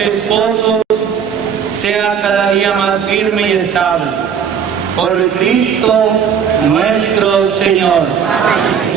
esposos sea cada día más firme y estable. Por Cristo nuestro Señor. Amén.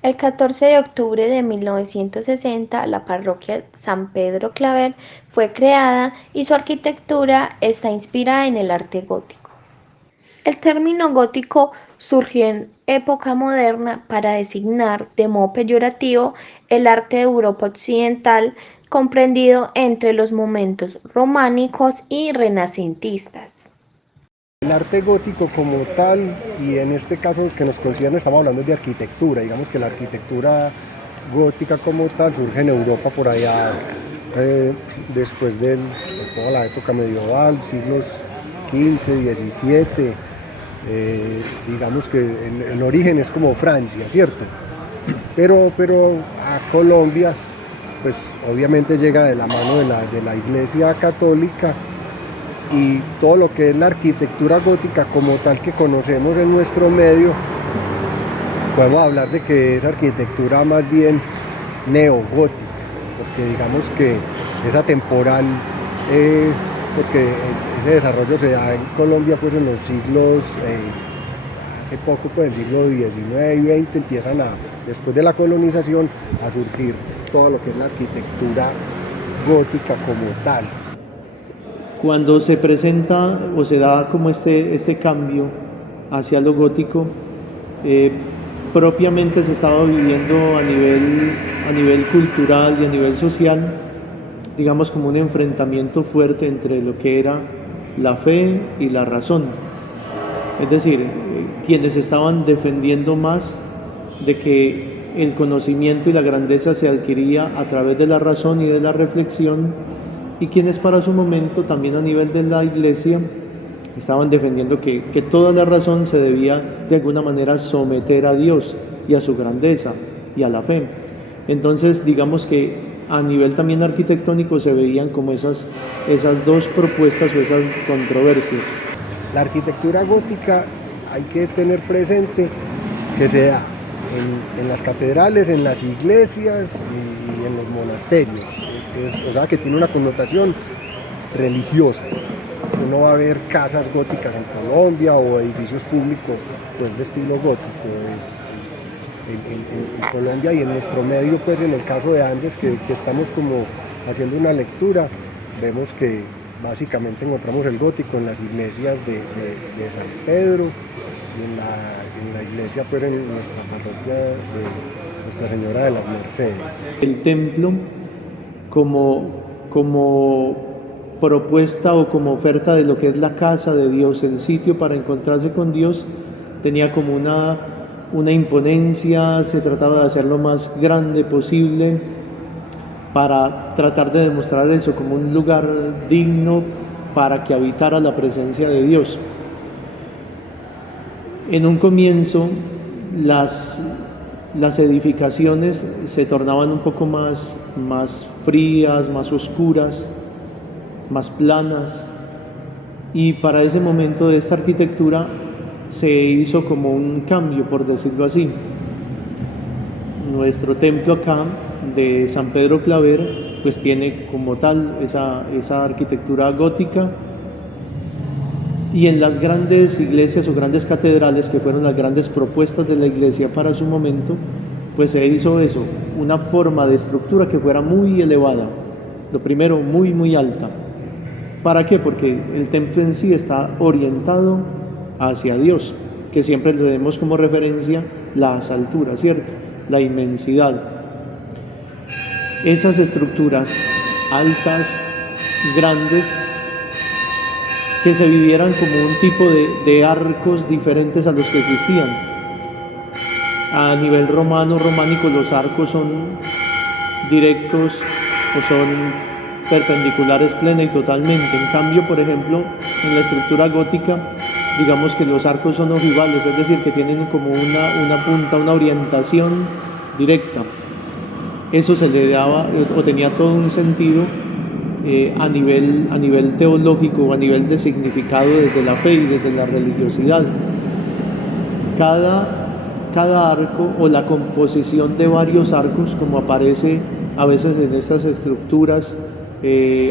El 14 de octubre de 1960, la parroquia San Pedro Claver fue creada y su arquitectura está inspirada en el arte gótico. El término gótico surgió en época moderna para designar de modo peyorativo el arte de Europa occidental comprendido entre los momentos románicos y renacentistas. El arte gótico como tal, y en este caso que nos concierne, estamos hablando de arquitectura. Digamos que la arquitectura gótica como tal surge en Europa por allá después de toda la época medieval, siglos XV, XVII. Digamos que el origen es como Francia, ¿cierto? Pero a Colombia, pues obviamente llega de la mano de la Iglesia Católica, y todo lo que es la arquitectura gótica como tal que conocemos en nuestro medio, podemos hablar de que es arquitectura más bien neogótica, porque digamos que es atemporal, porque ese desarrollo se da en Colombia pues en los siglos, hace poco pues en el siglo XIX y XX empiezan después de la colonización a surgir todo lo que es la arquitectura gótica como tal. Cuando se presenta o se da como este cambio hacia lo gótico, propiamente se estaba viviendo a nivel cultural y a nivel social, digamos como un enfrentamiento fuerte entre lo que era la fe y la razón. Es decir, quienes estaban defendiendo más de que el conocimiento y la grandeza se adquiría a través de la razón y de la reflexión, y quienes para su momento también a nivel de la iglesia estaban defendiendo que toda la razón se debía de alguna manera someter a Dios y a su grandeza y a la fe. Entonces digamos que a nivel también arquitectónico se veían como esas dos propuestas o esas controversias. La arquitectura gótica hay que tener presente que se da en las catedrales, en las iglesias y en los monasterios. O sea que tiene una connotación religiosa. No va a haber casas góticas en Colombia o edificios públicos pues, de estilo gótico. En Colombia y en nuestro medio, pues en el caso de Andes, que estamos como haciendo una lectura, vemos que básicamente encontramos el gótico en las iglesias de San Pedro y en la iglesia, pues en nuestra parroquia de Nuestra Señora de las Mercedes. El templo como propuesta o como oferta de lo que es la casa de Dios, el sitio para encontrarse con Dios, tenía como una imponencia, se trataba de hacer lo más grande posible para tratar de demostrar eso como un lugar digno para que habitara la presencia de Dios. En un comienzo las edificaciones se tornaban un poco más frías, más oscuras, más planas, y para ese momento de esta arquitectura se hizo como un cambio, por decirlo así. Nuestro templo acá de San Pedro Claver pues tiene como tal esa arquitectura gótica, y en las grandes iglesias o grandes catedrales, que fueron las grandes propuestas de la iglesia para su momento, pues se hizo eso, una forma de estructura que fuera muy elevada, lo primero muy alta. ¿Para qué? Porque el templo en sí está orientado hacia Dios, que siempre le demos como referencia las alturas, ¿cierto? La inmensidad. Esas estructuras altas, grandes, que se vivieran como un tipo de arcos diferentes a los que existían. A nivel románico, los arcos son directos o son perpendiculares plena y totalmente. En cambio, por ejemplo, en la estructura gótica, digamos que los arcos son ojivales, es decir, que tienen como una punta, una orientación directa. Eso se le daba o tenía todo un sentido a nivel teológico o a nivel de significado desde la fe y desde la religiosidad. Cada arco o la composición de varios arcos, como aparece a veces en estas estructuras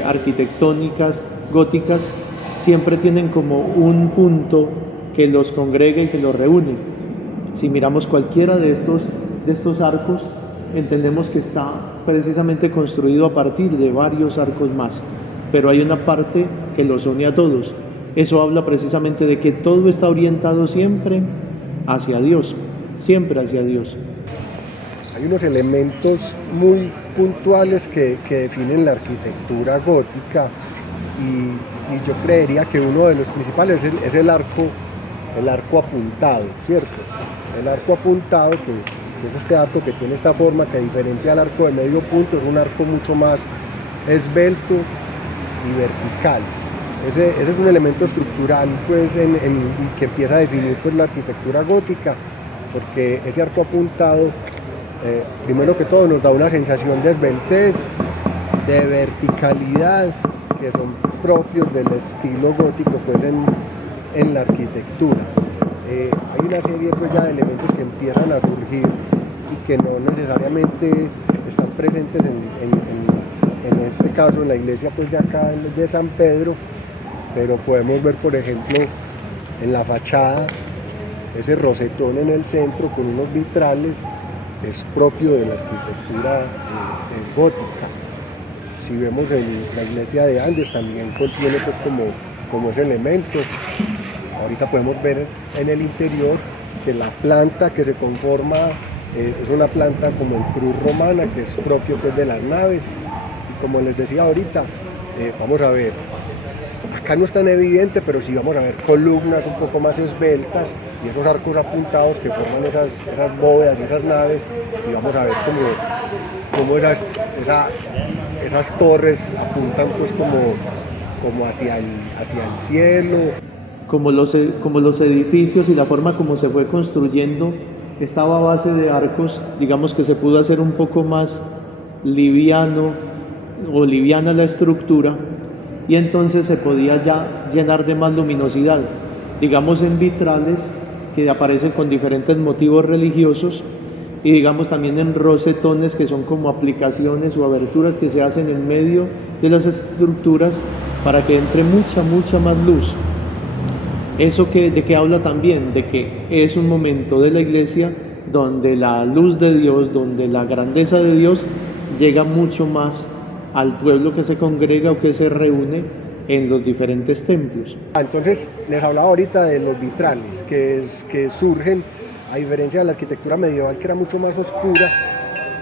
arquitectónicas, góticas, siempre tienen como un punto que los congrega y que los reúne. Si miramos cualquiera de estos arcos, entendemos que está precisamente construido a partir de varios arcos más, pero hay una parte que los une a todos. Eso habla precisamente de que todo está orientado siempre hacia Dios, siempre hacia Dios. Hay unos elementos muy puntuales que definen la arquitectura gótica y yo creería que uno de los principales es el arco apuntado, ¿cierto? El arco apuntado, que es este arco que tiene esta forma, que diferente al arco de medio punto, es un arco mucho más esbelto y vertical. Ese es un elemento estructural pues, que empieza a definir pues, la arquitectura gótica, porque ese arco apuntado, primero que todo, nos da una sensación de esbeltez, de verticalidad, que son propios del estilo gótico pues, en la arquitectura. Hay una serie pues, ya de elementos que empiezan a surgir y que no necesariamente están presentes en este caso en la iglesia pues, de acá de San Pedro, pero podemos ver por ejemplo en la fachada ese rosetón en el centro con unos vitrales, es propio de la arquitectura gótica. Si vemos en la iglesia de Andes también contiene pues, como ese elemento. Ahorita podemos ver en el interior que la planta que se conforma es una planta como en cruz romana, que es propio pues, de las naves. Y como les decía ahorita, vamos a ver, acá no es tan evidente, pero sí vamos a ver columnas un poco más esbeltas y esos arcos apuntados que forman esas bóvedas y esas naves, y vamos a ver cómo esas torres apuntan pues, como hacia el cielo. Como los edificios y la forma como se fue construyendo estaba a base de arcos, digamos que se pudo hacer un poco más liviana la estructura, y entonces se podía ya llenar de más luminosidad, digamos en vitrales que aparecen con diferentes motivos religiosos, y digamos también en rosetones que son como aplicaciones o aberturas que se hacen en medio de las estructuras para que entre mucha más luz. ¿Eso de qué habla también? De que es un momento de la iglesia donde la luz de Dios, donde la grandeza de Dios llega mucho más al pueblo que se congrega o que se reúne en los diferentes templos. Entonces, les hablaba ahorita de los vitrales que surgen, a diferencia de la arquitectura medieval que era mucho más oscura,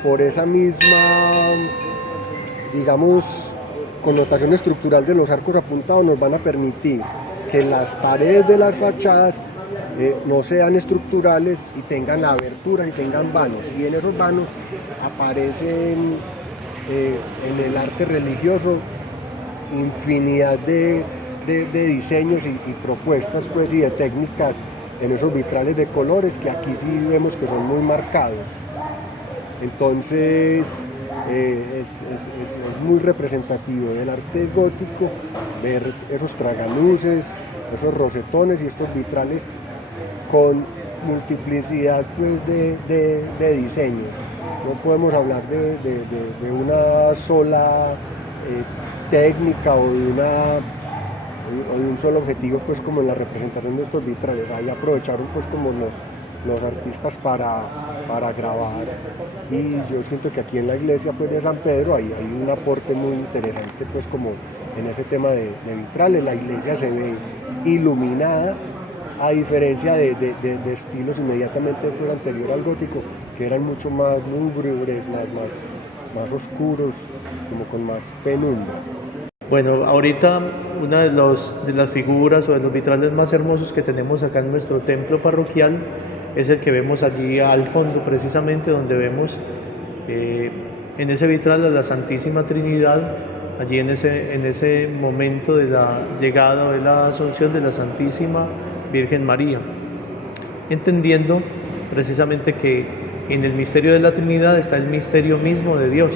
por esa misma, digamos, connotación estructural de los arcos apuntados nos van a permitir que las paredes de las fachadas no sean estructurales y tengan aberturas y tengan vanos, y en esos vanos aparecen en el arte religioso infinidad de diseños y propuestas pues, y de técnicas en esos vitrales de colores que aquí sí vemos que son muy marcados. Entonces es muy representativo del arte gótico ver esos tragaluces, esos rosetones y estos vitrales con multiplicidad pues, de diseños. No podemos hablar de una sola técnica o de un solo objetivo pues, como en la representación de estos vitrales. Ahí aprovecharon pues, como los artistas para grabar, y yo siento que aquí en la iglesia pues, de San Pedro hay un aporte muy interesante pues, como en ese tema de vitrales. La iglesia se ve iluminada a diferencia de estilos inmediatamente pues, anterior al gótico, que eran mucho más lúgubres, más oscuros, como con más penumbra. Bueno, ahorita una de las figuras o de los vitrales más hermosos que tenemos acá en nuestro templo parroquial es el que vemos allí al fondo, precisamente donde vemos en ese vitral a la Santísima Trinidad, allí en ese momento de la llegada de la Asunción de la Santísima Virgen María, entendiendo precisamente que en el misterio de la Trinidad está el misterio mismo de Dios,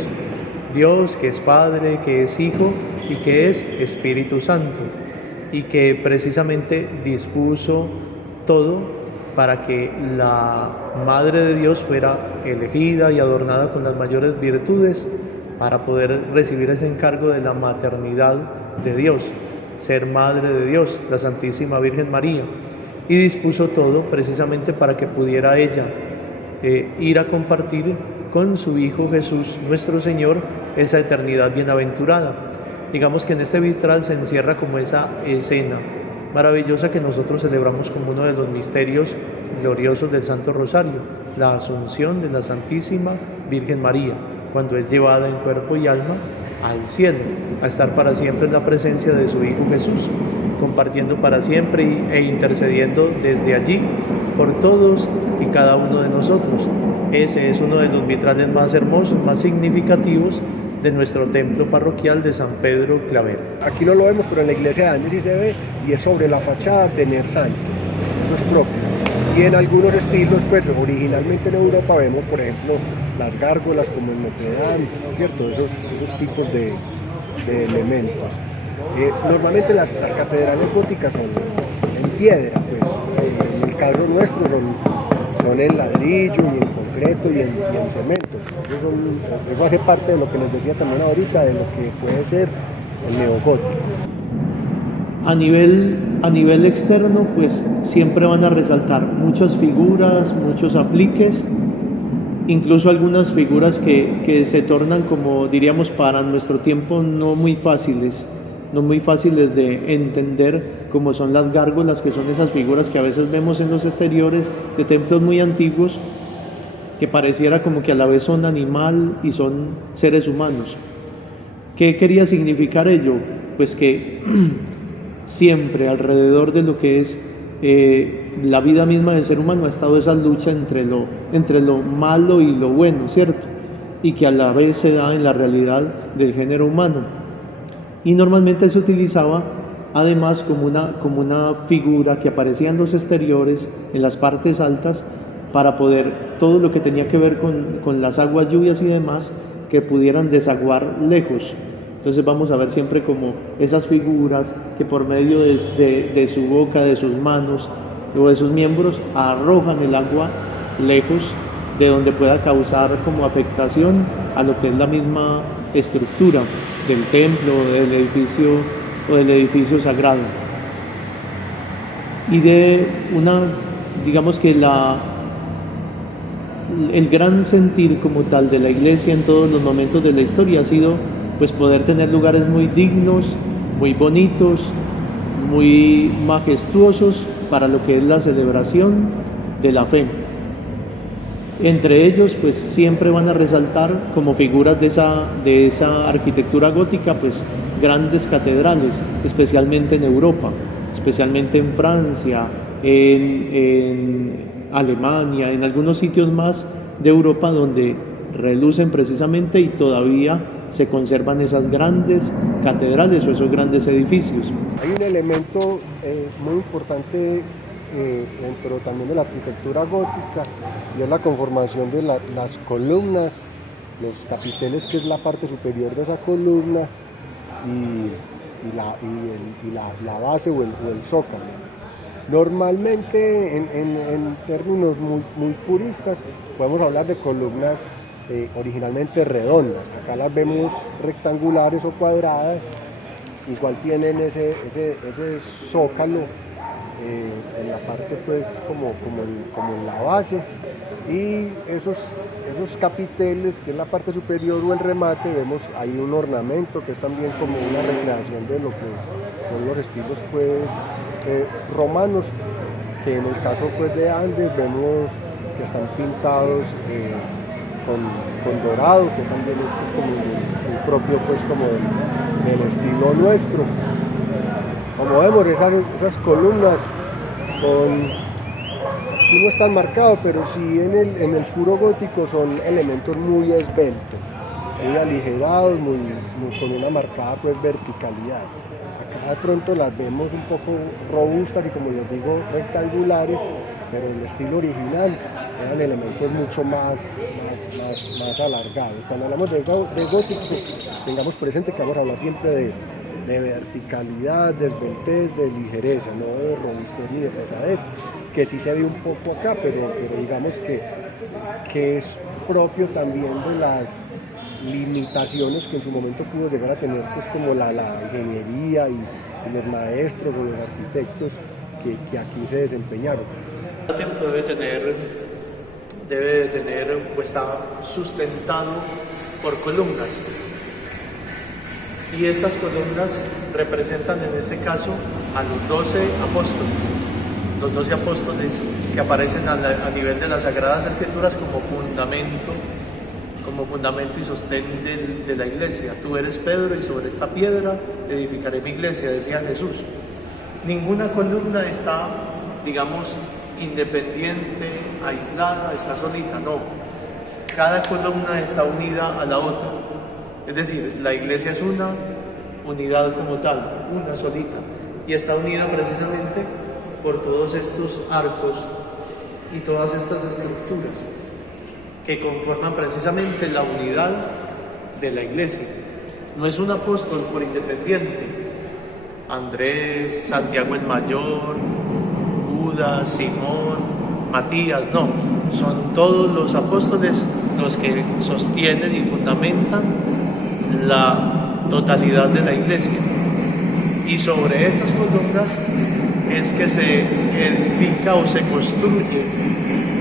Dios que es Padre, que es Hijo y que es Espíritu Santo, y que precisamente dispuso todo para que la Madre de Dios fuera elegida y adornada con las mayores virtudes para poder recibir ese encargo de la maternidad de Dios, ser Madre de Dios, la Santísima Virgen María, y dispuso todo precisamente para que pudiera ella ir a compartir con su Hijo Jesús, nuestro Señor, esa eternidad bienaventurada. Digamos que en este vitral se encierra como esa escena maravillosa que nosotros celebramos como uno de los misterios gloriosos del Santo Rosario, la Asunción de la Santísima Virgen María, cuando es llevada en cuerpo y alma al cielo, a estar para siempre en la presencia de su Hijo Jesús, compartiendo para siempre e intercediendo desde allí por todos y cada uno de nosotros. Ese es uno de los vitrales más hermosos, más significativos de nuestro templo parroquial de San Pedro Claver. Aquí no lo vemos, pero en la iglesia de Andes sí se ve, y es sobre la fachada de Nersáñez, eso es propio. Y en algunos estilos, pues originalmente en Europa vemos, por ejemplo, las gárgolas como en Notre Dame, ¿cierto? Esos tipos de elementos. Normalmente las catedrales góticas son en piedra, pues en el caso nuestro son en ladrillo y en concreto y en cemento. Eso hace parte de lo que les decía también ahorita, de lo que puede ser el neogótico. A nivel externo, pues siempre van a resaltar muchas figuras, muchos apliques, incluso algunas figuras que se tornan, como diríamos, para nuestro tiempo no muy fáciles de entender, como son las gárgolas, que son esas figuras que a veces vemos en los exteriores de templos muy antiguos, que pareciera como que a la vez son animal y son seres humanos. ¿Qué quería significar ello? Pues que siempre alrededor de lo que es la vida misma del ser humano ha estado esa lucha entre lo malo y lo bueno, ¿cierto? Y que a la vez se da en la realidad del género humano. Y normalmente se utilizaba además como una figura que aparecía en los exteriores, en las partes altas, para poder, todo lo que tenía que ver con las aguas, lluvias y demás, que pudieran desaguar lejos. Entonces vamos a ver siempre como esas figuras que por medio de su boca, de sus manos o de sus miembros arrojan el agua lejos de donde pueda causar como afectación a lo que es la misma estructura del templo o del edificio sagrado. Y digamos que el gran sentir como tal de la Iglesia en todos los momentos de la historia ha sido pues poder tener lugares muy dignos, muy bonitos, muy majestuosos para lo que es la celebración de la fe. Entre ellos pues siempre van a resaltar como figuras de esa arquitectura gótica pues grandes catedrales, especialmente en Europa, especialmente en Francia, en Alemania, en algunos sitios más de Europa donde relucen precisamente y todavía se conservan esas grandes catedrales o esos grandes edificios. Hay un elemento muy importante dentro también de la arquitectura gótica, y es la conformación de las columnas, los capiteles, que es la parte superior de esa columna, y la base o el zócalo. Normalmente, en términos muy puristas, podemos hablar de columnas originalmente redondas. Acá las vemos rectangulares o cuadradas, igual tienen ese zócalo en la parte pues como en la base, y esos capiteles, que es la parte superior o el remate, vemos ahí un ornamento que es también como una recreación de lo que son los estilos pues romanos, que en el caso pues de Andes vemos que están pintados con dorado, que también es pues, como el propio pues como del estilo nuestro. Como vemos, esas columnas son, no están marcados, pero sí en el puro gótico son elementos muy esbeltos, muy aligerados, con una marcada pues verticalidad. Acá de pronto las vemos un poco robustas y, como les digo, rectangulares, pero en el estilo original eran elementos mucho más alargados. Cuando hablamos de gótico, tengamos presente que vamos a hablar siempre de verticalidad, de esbeltez, de ligereza, no de robustez ni de pesadez, que sí se ve un poco acá, pero digamos que es propio también de las limitaciones que en su momento pudo llegar a tener pues como la ingeniería y los maestros o los arquitectos que aquí se desempeñaron. El templo debe de tener pues está sustentado por columnas, y estas columnas representan en este caso a los 12 apóstoles, los 12 apóstoles que aparecen a nivel de las Sagradas Escrituras como fundamento y sostén de la iglesia. Tú eres Pedro y sobre esta piedra edificaré mi iglesia, decía Jesús. Ninguna columna está, digamos, independiente, aislada, está solita, no. Cada columna está unida a la otra. Es decir, la iglesia es una unidad como tal, una solita, y está unida precisamente por todos estos arcos y todas estas estructuras que conforman precisamente la unidad de la iglesia. No es un apóstol por independiente, Andrés, Santiago el Mayor, Judas, Simón, Matías, no, son todos los apóstoles los que sostienen y fundamentan la totalidad de la iglesia. Y sobre estas columnas es que se edifica o se construye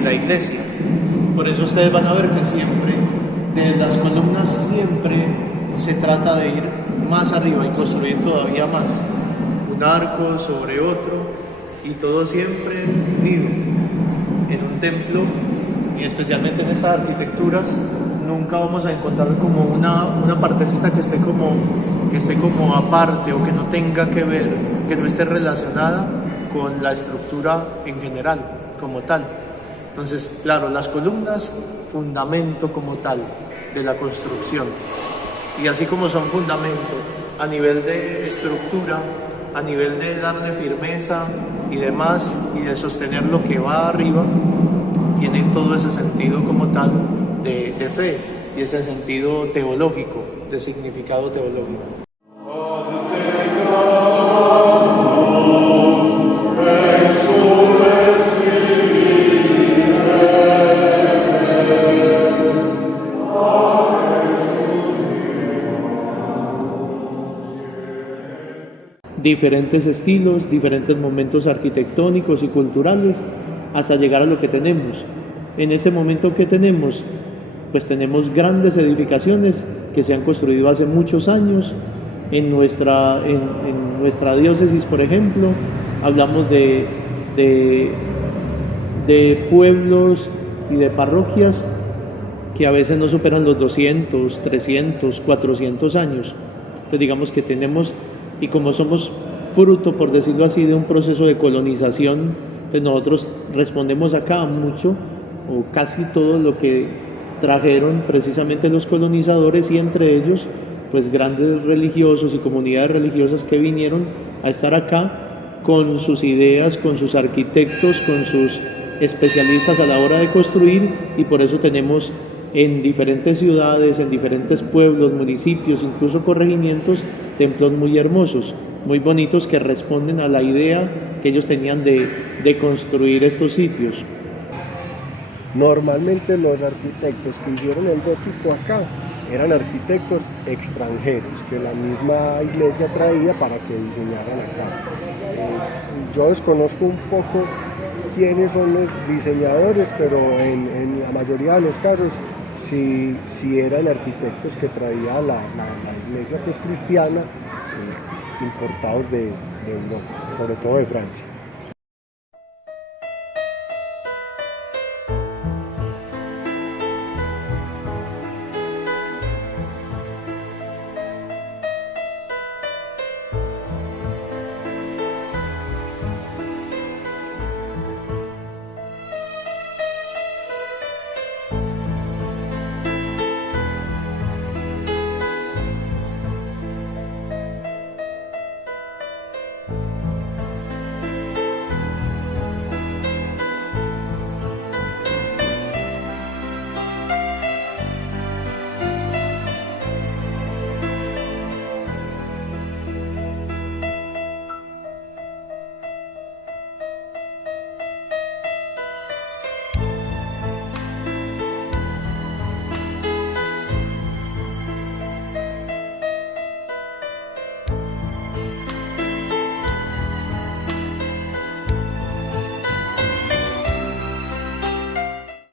la iglesia. Por eso ustedes van a ver que siempre, de las columnas siempre se trata de ir más arriba y construir todavía más, un arco sobre otro, y todo siempre unido. En un templo, y especialmente en estas arquitecturas, nunca vamos a encontrar como una partecita que esté como aparte, o que no tenga que ver, que no esté relacionada con la estructura en general, como tal. Entonces, claro, las columnas, fundamento como tal de la construcción. Y así como son fundamento a nivel de estructura, a nivel de darle firmeza y demás, y de sostener lo que va arriba, tienen todo ese sentido como tal de fe, y ese sentido teológico, de significado teológico. Diferentes estilos, diferentes momentos arquitectónicos y culturales, hasta llegar a lo que tenemos. En ese momento que tenemos, pues tenemos grandes edificaciones que se han construido hace muchos años. En nuestra diócesis, por ejemplo, hablamos de pueblos y de parroquias que a veces no superan los 200, 300, 400 años. Entonces digamos que tenemos, y como somos fruto, por decirlo así, de un proceso de colonización, entonces nosotros respondemos acá a mucho o casi todo lo que trajeron precisamente los colonizadores, y entre ellos pues grandes religiosos y comunidades religiosas que vinieron a estar acá con sus ideas, con sus arquitectos, con sus especialistas a la hora de construir, y por eso tenemos en diferentes ciudades, en diferentes pueblos, municipios, incluso corregimientos, templos muy hermosos, muy bonitos, que responden a la idea que ellos tenían de construir estos sitios. Normalmente los arquitectos que hicieron el gótico acá eran arquitectos extranjeros que la misma iglesia traía para que diseñaran acá. Yo desconozco un poco quiénes son los diseñadores, pero en la mayoría de los casos sí eran arquitectos que traía la iglesia pues cristiana, importados de Europa, sobre todo de Francia.